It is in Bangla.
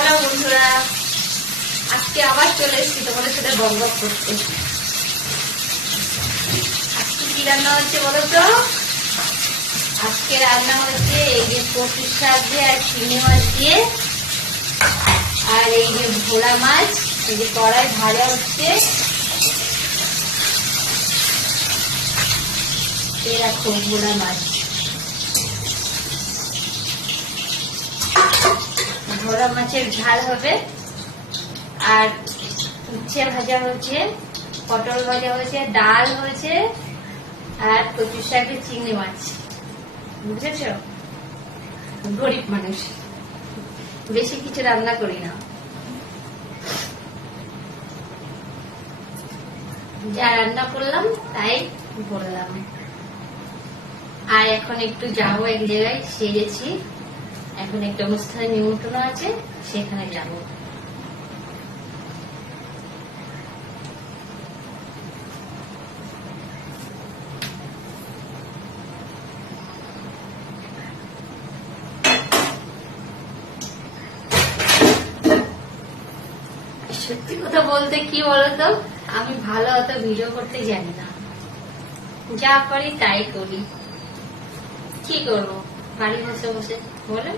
হ্যালো বন্ধুরা, আজকে আবার চলে এসেছি তোমাদের সাথে বক করতে। আজকে কি রান্না হচ্ছে বলো তো? আজকে রান্না হচ্ছে এই যে কচুর শাক দিয়ে আর চিংড়ি মাছ দিয়ে, আর এই যে ভোলা মাছ, এই যে কড়াই ভাজা হচ্ছে। এরকম ভোলা মাছ, ভোলা মাছের ঝাল হবে। আর উচ্ছে ভাজা হয়েছে, পটল ভাজা হয়েছে, ডাল হয়েছে, আর কচুর শাকে চিংড়ি মাছ। বুঝেছ? গরিব মানুষ, বেশি কিছু রান্না করি না, যা রান্না করলাম তাই বললাম। আর এখন একটু যাবো এক জায়গায়, সেরেছি, এখন একটা অনুষ্ঠানে নিমন্ত্রণ আছে, সেখানে যাব। সত্যি কথা বলতে কি বলতো, আমি ভালো অত ভিডিও করতে জানি না, যা পারি তাই করি। কি করবো বাড়ি বসে বসে, বলে